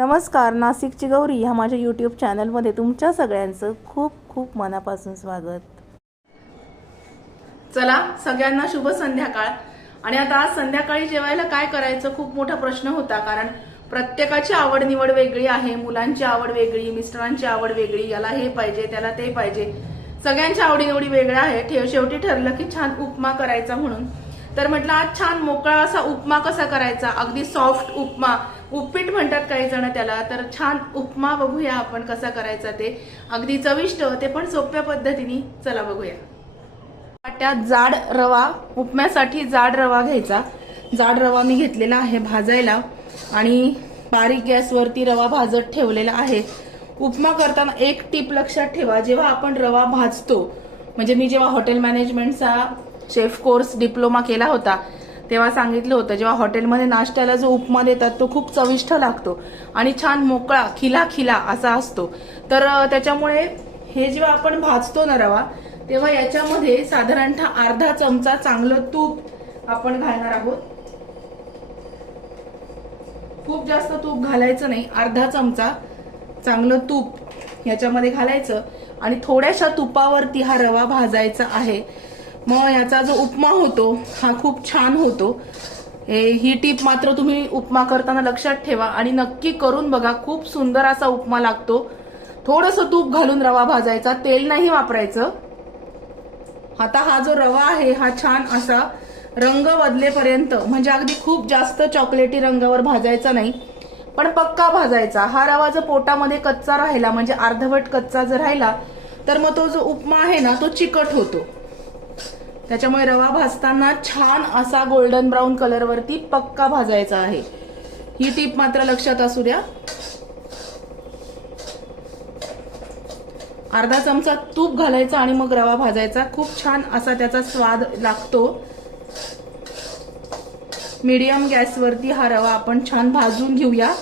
नमस्कार, नाशिकची गौरी ह्या माझ्या यूट्यूब चॅनलमध्ये तुमच्या सगळ्यांचं खूप खूप मनापासून स्वागत। चला सगळ्यांना शुभ संध्याकाळ। आणि आता आज संध्याकाळी जेवायला काय करायचं खूप मोठा प्रश्न होता, कारण प्रत्येकाची आवड निवड वेगळी आहे। मुलांची आवड वेगळी, मिस्टरांची आवड वेगळी, याला हे पाहिजे त्याला ते पाहिजे, सगळ्यांच्या आवडीनिवडी वेगळ्या आहे। शेवटी ठरलं की छान उपमा करायचा म्हणून। तर म्हटलं आज छान मोकळा असा उपमा कसा करायचा, अगदी सॉफ्ट उपमा, उपीट म्हणतात काही जण त्याला। तर छान उपमा बघूया आपण कसा करायचा, ते अगदी चविष्ट ते पण सोप्या पद्धतीने। चला बघूया। त्यात जाड रवा, उपम्यासाठी जाड रवा घ्यायचा। जाड रवा मी घेतलेला आहे भाजायला आणि बारीक गॅसवरती रवा भाजत ठेवलेला आहे। उपमा करताना एक टिप लक्षात ठेवा, जेव्हा आपण रवा भाजतो, म्हणजे मी जेव्हा हॉटेल मॅनेजमेंटचा शेफ कोर्स डिप्लोमा केला होता तेव्हा सांगितलं होतं, जेव्हा हॉटेलमध्ये नाश्त्याला जो उपमा देतात तो खूप चविष्ट लागतो आणि छान मोकळा खिला खिला असा असतो। तर त्याच्यामुळे हे जेव्हा आपण भाजतो ना रवा, तेव्हा याच्यामध्ये साधारणतः अर्धा चमचा चांगलं तूप आपण घालणार आहोत। खूप जास्त तूप घालायचं नाही, अर्धा चमचा चांगलं तूप याच्यामध्ये घालायचं आणि थोड्याशा तुपावरती हा रवा भाजायचा आहे। मग याचा जो उपमा होतो हा खूप छान होतो। ही टीप मात्र तुम्ही उपमा करताना लक्षात ठेवा आणि नक्की करून बघा, खूप सुंदर असा उपमा लागतो। थोडंसं तूप घालून रवा भाजायचा, तेल नाही वापरायचं। आता हा जो रवा आहे हा छान असा रंग बदलेपर्यंत, म्हणजे अगदी खूप जास्त चॉकलेटी रंगावर भाजायचा नाही, पण पक्का भाजायचा। हा रवा जर पोटामध्ये कच्चा राहिला, म्हणजे अर्धवट कच्चा जर राहिला, तर मग तो जो उपमा आहे ना तो चिकट होतो। त्याच्यामुळे रवा भाजताना छान असा गोल्डन ब्राऊन कलर वरती पक्का भाजायचा आहे। ही टीप मात्र लक्षात असू द्या। अर्धा चमचा तूप घालायचा आणि मग रवा भाजायचा, खूप छान असा त्याचा स्वाद लागतो। मीडियम गॅसवरती हा रवा आपण छान भाजून घेऊया।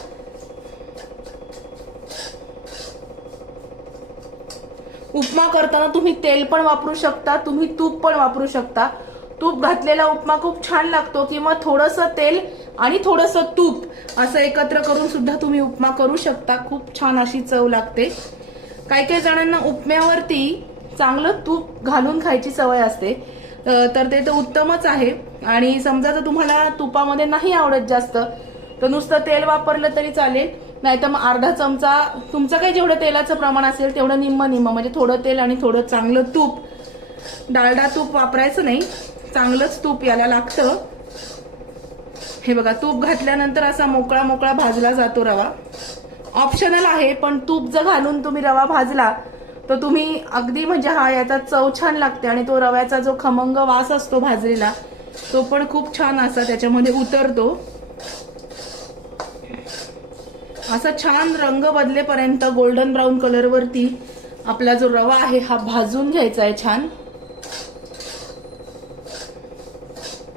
उपमा करताना तुम्ही तेल पण वापरू शकता, तुम्ही तूप पण वापरू शकता। तूप घातलेला उपमा खूप छान लागतो, किंवा थोडंसं तेल आणि थोडंसं तूप असं एकत्र करून सुद्धा तुम्ही उपमा करू शकता, खूप छान अशी चव लागते। काही काही जणांना उपम्यावरती चांगलं तूप घालून खायची सवय असते, तर ते तर उत्तमच आहे। आणि समजा जर तुम्हाला तुपामध्ये नाही आवडत जास्त, तर नुसतं तेल वापरलं तरी चालेल, नाही तर मग अर्धा चमचा, तुमचं काही जेवढं तेलाचं प्रमाण असेल तेवढं निम्म निम्म, म्हणजे थोडं तेल आणि थोडं चांगलं तूप, डालडा तूप वापरायचं नाही, चांगलंच तूप याला लागतं। हे बघा, तूप घातल्यानंतर असा मोकळा मोकळा भाजला जातो रवा। ऑप्शनल आहे, पण तूप जर घालून तुम्ही रवा भाजला तर तुम्ही अगदी, म्हणजे हा याचा चव छान लागते आणि तो रव्याचा जो खमंग वास असतो भाजलेला, तो पण खूप छान असा त्याच्यामध्ये उतरतो। असा छान रंग बदलेपर्यंत गोल्डन ब्राऊन कलर वरती आपला जो रवा आहे हा भाजून घ्यायचा आहे छान।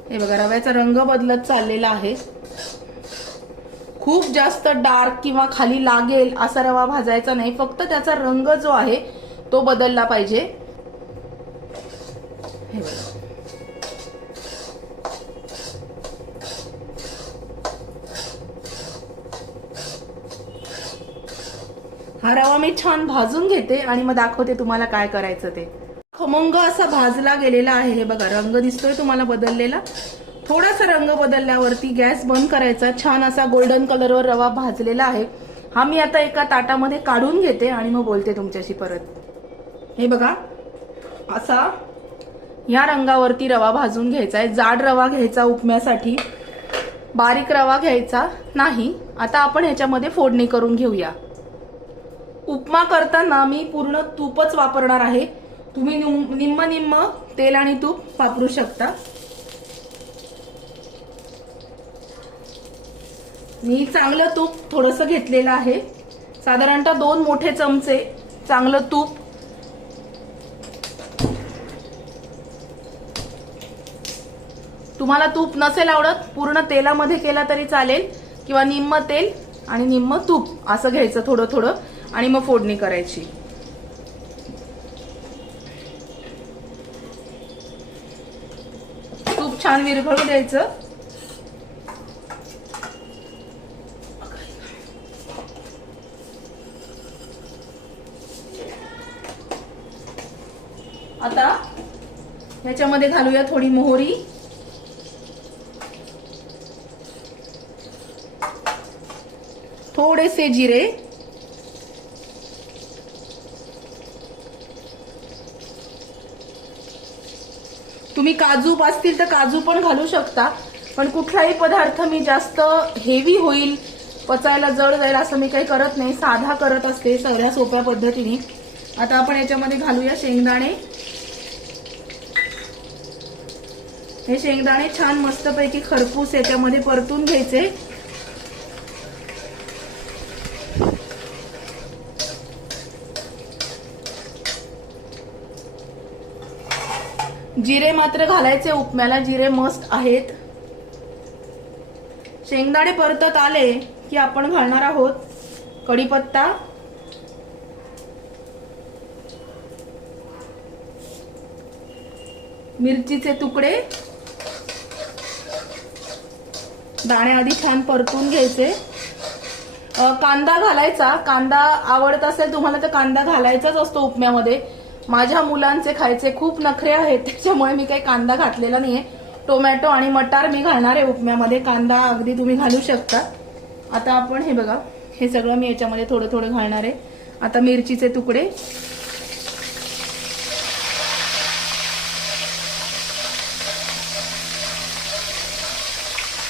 हे बघा, रव्याचा रंग बदलत चाललेला आहे। खूप जास्त डार्क किंवा खाली लागेल असा रवा भाजायचा नाही, फक्त त्याचा रंग जो आहे तो बदलला पाहिजे। हे बघा, हा रवा मी छान भाजून घेते आणि मग दाखवते तुम्हाला काय करायचं ते। खमंग असा भाजला गेलेला आहे। हे बघा, रंग दिसतोय तुम्हाला बदललेला। थोडासा रंग बदलल्यावरती गॅस बंद करायचा। छान असा गोल्डन कलरवर रवा भाजलेला आहे। हा मी आता एका ताटामध्ये काढून घेते आणि मग बोलते तुमच्याशी परत। हे बघा, असा या रंगावरती रवा भाजून घ्यायचा आहे। जाड रवा घ्यायचा उपम्यासाठी, बारीक रवा घ्यायचा नाही। आता आपण ह्याच्यामध्ये फोडणी करून घेऊया। उपमा करताना मी पूर्ण तूपच वापरणार आहे, तुम्ही निम्म निम्म तेल आणि तूप वापरू शकता। मी चांगलं तूप थोडंसं घेतलेलं आहे, साधारणतः 2 मोठे चमचे चांगलं तूप। तुम्हाला तूप नसेल आवडत, पूर्ण तेलामध्ये केला तरी चालेल, किंवा निम्म तेल आणि निम्म तूप असं घ्यायचं थोडं थोडं, आणि मग फोडणी करायची। तूप छान विरघळू द्यायचं। आता याच्यामध्ये घालूया थोडी मोहरी, थोडेसे जिरे, तुम्ही काजू असतील तर काजू पण घालू शकता, पण कुठलाही पदार्थ मी जास्त हेवी होईल, पचायला जड जाईल असं मी काही करत नाही, साधा करत असते साध्या सोप्या पद्धतीने. आता आपण याच्यामध्ये घालूया शेंगदाणे. हे शेंगदाणे छान मस्तपैकी खरपूस याच्यामध्ये परतून घ्यायचे. जिरे मात्र घालायचे उपम्याला, जिरे मस्त आहेत. शेंगदाणे परतत आले की आपण घालणार आहोत कढीपत्ता, मिरचीचे तुकडे, दाणे आधी छान परतून घ्यायचे. कांदा घालायचा, कांदा आवडत असेल तुम्हाला तर कांदा घालायचाच असतो उपम्यामध्ये. माझ्या मुलांचे खायचे खूप नखरे आहेत त्याच्यामुळे मी काही कांदा घातलेला नाहीये. टोमॅटो आणि मटार मी घालणार आहे उपम्यामध्ये, कांदा अगदी तुम्ही घालू शकता. आता आपण हे बघा, हे सगळं मी याच्यामध्ये थोडं थोडं घालणार आहे. आता मिरचीचे तुकडे,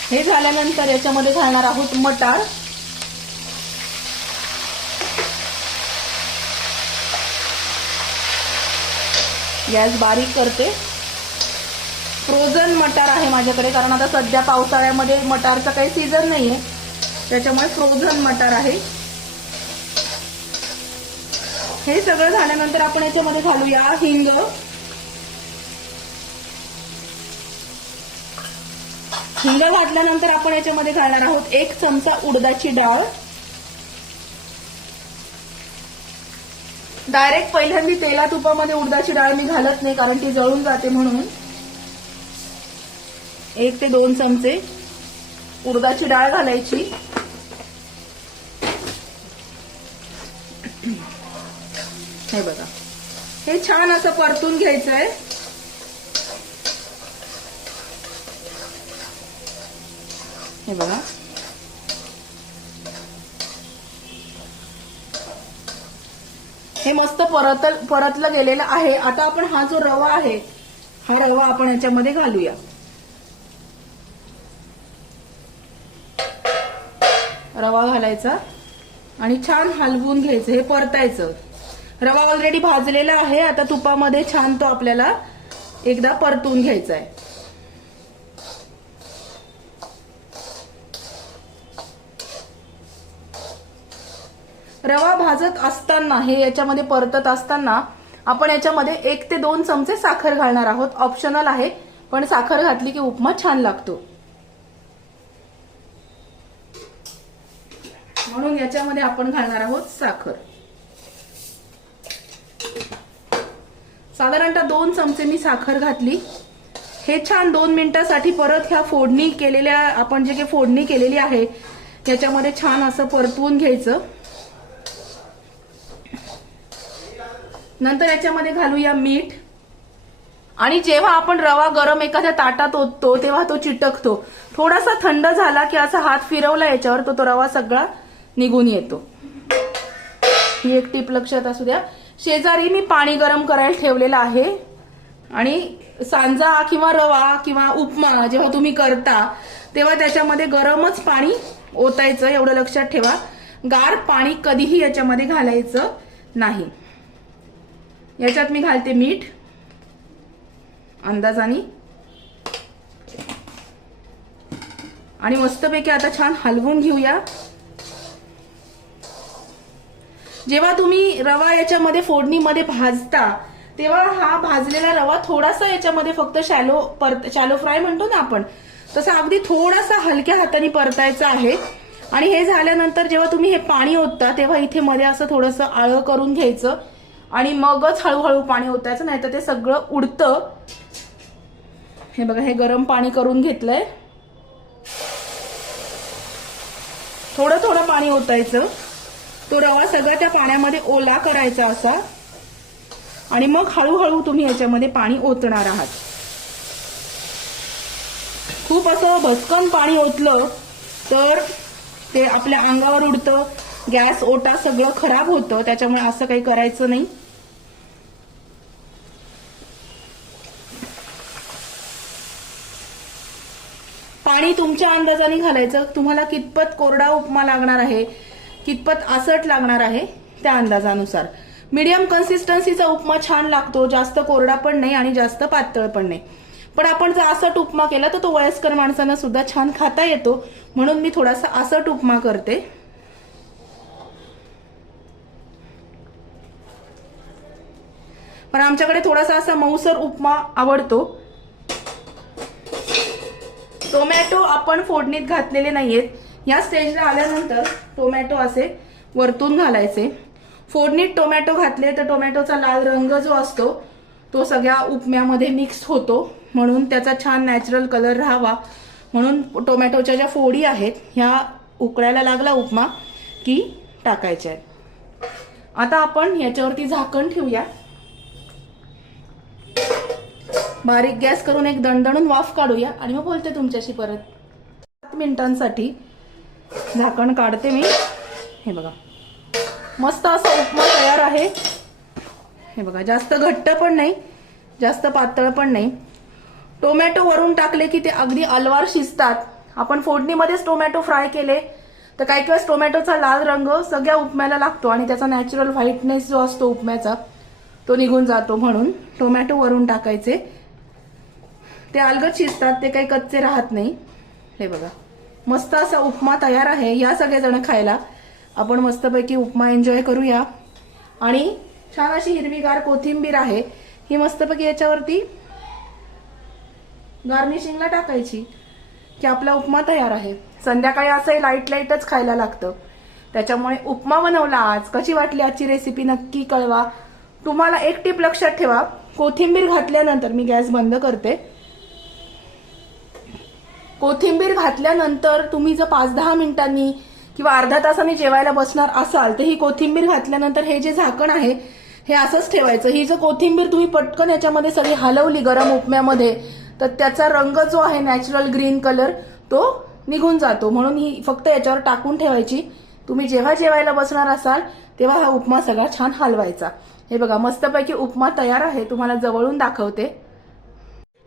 हे झाल्यानंतर याच्यामध्ये घालणार आहोत मटार. गॅस बारीक करते. फ्रोझन मटार आहे माझ्याकडे, कारण आता सध्या पावसाळ्यामध्ये मटारचा काही सीझन नाहीये, त्याच्यामुळे फ्रोझन मटार आहे. हे सगळं झाल्यानंतर आपण याच्यामध्ये घालूया हिंग. हिंग घातल्यानंतर आपण याच्यामध्ये घालणार आहोत 1 चमचा उडदाची डाळ. डायरेक्ट पहिल्यांदा तेला तुपामध्ये उडदाची डाळ मी घालत नाही, कारण ती जळून जाते म्हणून. 1 ते 2 चमचे उडदाची डाळ घालायची. हे बघा, हे छान असं परतून घ्यायचंय. हे बघा, हे मस्त परतलं गेलेलं आहे. आता आपण हा जो रवा आहे, हा रवा आपण याच्यामध्ये घालूया. रवा घालायचा आणि छान हलवून घ्यायचं, हे परतायचं. रवा ऑलरेडी भाजलेला आहे, आता तुपामध्ये छान तो आपल्याला एकदा परतून घ्यायचा आहे. रवा भाजत असताना, हे याच्यामध्ये परतत असताना आपण याच्यामध्ये 1 ते 2 चमचे साखर घालणार आहोत. ऑप्शनल आहे, पण साखर घातली की उपमा छान लागतो, म्हणून याच्यामध्ये आपण घालणार आहोत साखर. साधारणतः 2 चमचे मी साखर घातली. हे छान 2 मिनिटांसाठी परत ह्या फोडणी केलेल्या, आपण जे काही फोडणी केलेली आहे त्याच्यामध्ये छान असं परतवून घ्यायचं. नंतर याच्यामध्ये घालूया मीठ. आणि जेव्हा आपण रवा गरम एखाद्या ताटात ओततो तेव्हा तो चिटकतो. थोडासा थंड झाला की असा हात फिरवला याच्यावर, तो रवा सगळा निघून येतो. ही एक टीप लक्षात असू द्या. शेजारी मी पाणी गरम करायला ठेवलेलं आहे. आणि सांजा किंवा रवा किंवा उपमा जेव्हा तुम्ही करता तेव्हा त्याच्यामध्ये गरमच पाणी ओतायचं, एवढं लक्षात ठेवा. गार पाणी कधीही याच्यामध्ये घालायचं नाही. याच्यात मी घालते मीठ अंदाजाने आणि मस्तपैकी आता छान हलवून घेऊया. जेव्हा तुम्ही रवा याच्यामध्ये फोडणीमध्ये भाजता तेव्हा हा भाजलेला रवा थोडासा याच्यामध्ये फक्त शॅलो फ्राय म्हणतो ना आपण, तसा अगदी थोडासा हलक्या हाताने परतायचा आहे. आणि हे झाल्यानंतर जेव्हा तुम्ही हे पाणी ओतता तेव्हा इथे मध्ये असं थोडंसं आळं करून घ्यायचं आणि मगच हळूहळू पाणी ओतायचं, नाही तर ते सगळं उडतं. हे बघा, हे गरम पाणी करून घेतलंय. थोडं थोडं पाणी ओतायचं. तो रवा सगळा त्या पाण्यामध्ये ओला करायचा असा. आणि मग हळूहळू तुम्ही याच्यामध्ये पाणी ओतणार आहात. खूप असं भस्कन पाणी ओतलं तर ते आपल्या अंगावर उडतं, गॅस ओटा सगळं खराब होतं. त्याच्यामुळे असं काही करायचं नाही. पाणी तुमच्या अंदाजाने घालायचं. तुम्हाला कितपत कोरडा उपमा लागणार आहे, कितपत आसट लागणार आहे त्या अंदाजानुसार. मीडियम कन्सिस्टन्सीचा उपमा छान लागतो, जास्त कोरडा पण नाही आणि जास्त पातळ पण नाही. पण आपण जर आसट उपमा केला तर तो वयस्कर माणसांना सुद्धा छान खाता येतो, म्हणून मी थोडासा आसट उपमा करते. पण आमच्याकडे थोडासा असा मऊसर उपमा आवडतो. टोमॅटो आपण फोडणीत घातलेले नाहीयेत. या स्टेजला आल्यानंतर टोमॅटो असे वरतून घालायचे. फोडणीत टोमॅटो घातले तर टोमॅटोचा लाल रंग जो असतो तो सगळ्या उपम्यामध्ये मिक्स होतो, म्हणून त्याचा छान नॅचरल कलर राहावा म्हणून टोमॅटोच्या ज्या फोडी आहेत ह्या उकळायला लागला उपमा की टाकायच्या आहेत. आता आपण याच्यावरती झाकण ठेवूया. बारीक गॅस करून एक दणदणून वाफ काढूया आणि मग बोलते तुमच्याशी परत. 7 मिनिटांसाठी झाकण काढते मी. हे बघा, मस्त असा उपमा तयार आहे. हे बघा, जास्त घट्ट पण नाही, जास्त पातळ पण नाही. टोमॅटो वरून टाकले की ते अगदी अलवार शिजतात. आपण फोडणीमध्येच टोमॅटो फ्राय केले तर काही वेळेस टोमॅटोचा लाल रंग सगळ्या उपम्याला लागतो आणि त्याचा नॅचरल व्हाईटनेस जो असतो उपम्याचा तो निघून जातो. म्हणून टोमॅटो वरून टाकायचे, ते अलगद शिजतात, ते काही कच्चे राहत नाही. हे बघा, मस्त असा उपमा तयार आहे. या सगळेजण खायला आपण मस्तपैकी उपमा एन्जॉय करूया. आणि छान अशी हिरवीगार कोथिंबीर आहे, ही मस्तपैकी याच्यावरती गार्निशिंगला टाकायची की आपला उपमा तयार आहे. संध्याकाळी असंही लाईट लाईटच खायला लागतं. त्याच्यामुळे उपमा बनवला आज. कशी वाटली आजची रेसिपी नक्की कळवा. तुम्हाला एक टिप लक्षात ठेवा, कोथिंबीर घातल्यानंतर, मी गॅस बंद करते. कोथिंबीर घातल्यानंतर तुम्ही जर 5-10 मिनिटांनी किंवा अर्धा तासांनी जेवायला बसणार असाल तर ही कोथिंबीर घातल्यानंतर हे जे झाकण आहे हे असंच ठेवायचं. ही जर कोथिंबीर तुम्ही पटकन याच्यामध्ये सगळी हलवली गरम उपम्यामध्ये तर त्याचा रंग जो आहे नॅचरल ग्रीन कलर तो निघून जातो. म्हणून ही फक्त याच्यावर टाकून ठेवायची. तुम्ही जेव्हा जेवायला बसणार असाल तेव्हा हा उपमा सगळा छान हलवायचा. हे बघा, मस्तपैकी उपमा तयार आहे. तुम्हाला जवळून दाखवते.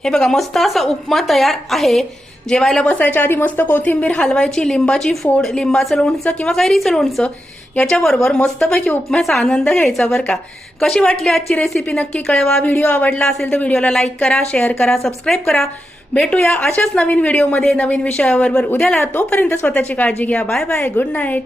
हे बघा, मस्त असा उपमा तयार आहे. जेवायला बसायच्या आधी मस्त कोथिंबीर हलवायची, लिंबाची फोड, लिंबाचं लोणचं किंवा कैरीचं लोणचं याच्याबरोबर मस्तपैकी उपम्याचा आनंद घ्यायचा बरं का. कशी वाटली आजची रेसिपी नक्की कळवा. व्हिडिओ आवडला असेल तर व्हिडिओला लाईक करा, शेअर करा, सबस्क्राईब करा. भेटूया अशाच नवीन व्हिडिओमध्ये नवीन विषयाबरोबर उद्याला. तोपर्यंत स्वतःची काळजी घ्या. Bye bye, good night.